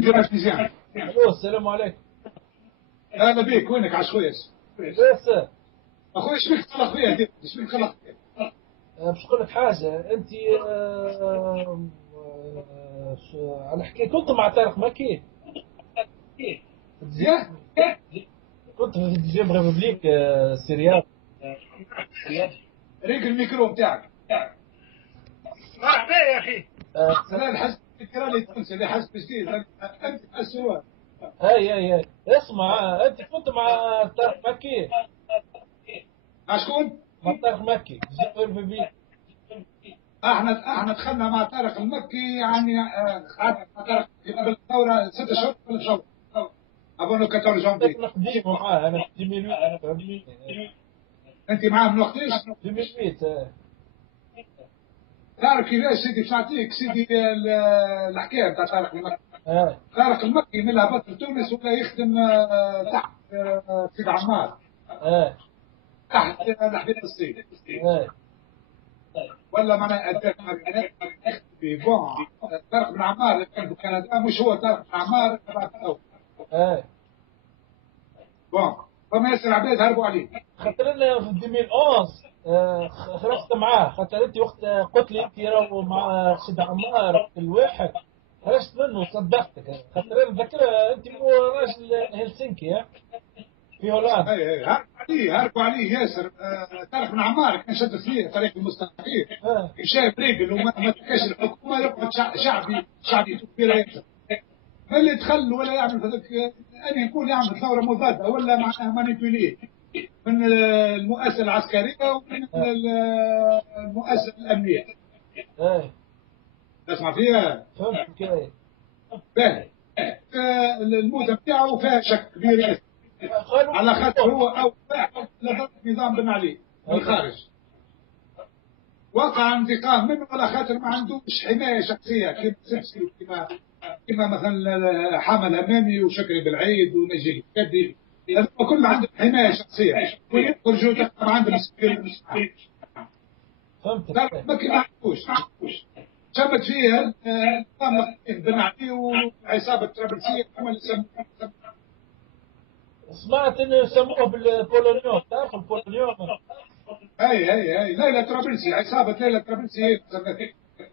كيفاش مزيان؟ الو، السلام عليكم. اهلا بيك، وينك عشويش؟ بس اخويا شبيك تخلق فيها دي؟ شبيك تخلق فيها؟ باش نقول لك حاجه. انت على حكي كنت مع طارق مكي. تزيد. يا كنت في الجيم ريبوبليك سيريال. ريق الميكرو بتاعك. مرحبا يا اخي. لا الحسب الكرالي التونسي اللي حسب جديد انت تحسوها. هاي اسمع، انت كنت مع طارق مكي. مع شكون؟ مع طارق مكي جيم ريبوبليك. احنا دخلنا مع طارق المكي يعني قعدنا مع طارق قبل الثوره 6 شهور قبل الثوره. اظن 14 جانفي. انا قديم معاه، انا في 2008. انت معاه من وقتاش؟ 2008. تعرف كيفاش سيدي؟ باش نعطيك سيدي الحكايه بتاع طارق المكي. اه طارق المكي من هبط لتونس ولا يخدم تحت سيدي عمار، اه تحت الحبيب الصين، اه ولا معناها اداك في بون. طارق بن عمار اللي كان في كندا مش هو طارق بن عمار تبع الثوره. اه بون فما ياسر عباد هربوا عليه. خاطر انا في 2011 خرجت معاه، خاطر انت وقت قلت لي انت راهو مع سيد عمار في الواحد. خرجت منه وصدقتك، خاطر انا نذكر انت مو راجل هلسنكي في هولندا. اي هربوا عليه ياسر. طارق بن عمار كان شد فيه طريق المستقيم، اه شايف ريقل وما تلقاش الحكومه يقعد شعبي كبير ياسر. اللي دخل ولا يعمل هذاك ان يكون يعمل ثوره مضاده ولا معناها مانيبيوليه من المؤسسه العسكريه ومن اه المؤسسه الامنيه. اه تسمع فيها؟ فهمت كيف. باهي. الموتة بتاعه فيها شك كبير ياسر، قالوا على خاطر هو اول واحد لضرب نظام بن علي من أيوة. الخارج. وقع انتقام منه على خاطر ما عندوش حمايه شخصيه كيما سبسي كما مثلا حمل امامي وشكري بالعيد ونجيب كدي. هذول كل عندهم حمايه شخصيه ويخرجوا ما عندهم سكيورتي. فهمتك. ما عندوش شمت فيها نظام بن علي وعصابه طرابلسيه كما اللي يسموها. سمعت انه يسموه بالبولونيوم، تعرف البولونيوم. هي ليلى طرابلسي، عصابه ليلى طرابلسي هي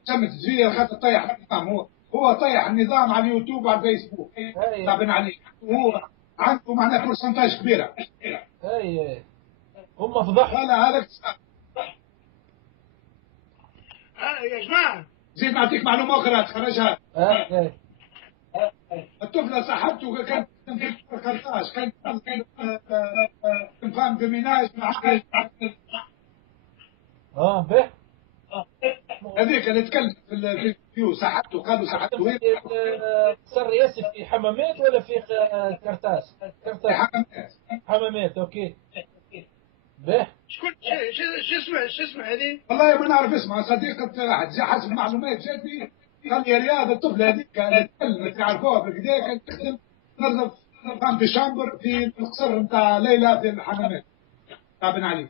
سمت فيها خاطر طيح النظام. هو طيح النظام على اليوتيوب وعلى الفيسبوك تاع بن علي، وهو عنده معناها بورسنتاج كبيره. اي هم فضحوا. لا هذاك يا جماعه، زيد نعطيك معلومه اخرى تخرجها. اي الطفله صاحبته كانت في القرطاج، كانت فام دوميناج مع به. هذيك اللي تكلمت في الفيديو. صاحبته قالوا صاحبته هي قصر ياسر في حمامات ولا في كرتاج؟ في حمامات. حمامات اوكي. به. شكون شو اسمه هذه؟ والله ما نعرف اسمها، صديقة واحد حسب معلومات جاتني قال لي رياض الطفلة هذيك اللي تكلمت تعرفوها بالكدا كانت تخدم تنظف فام دي شامبر في القصر نتاع ليلى في الحمامات تاع بن علي.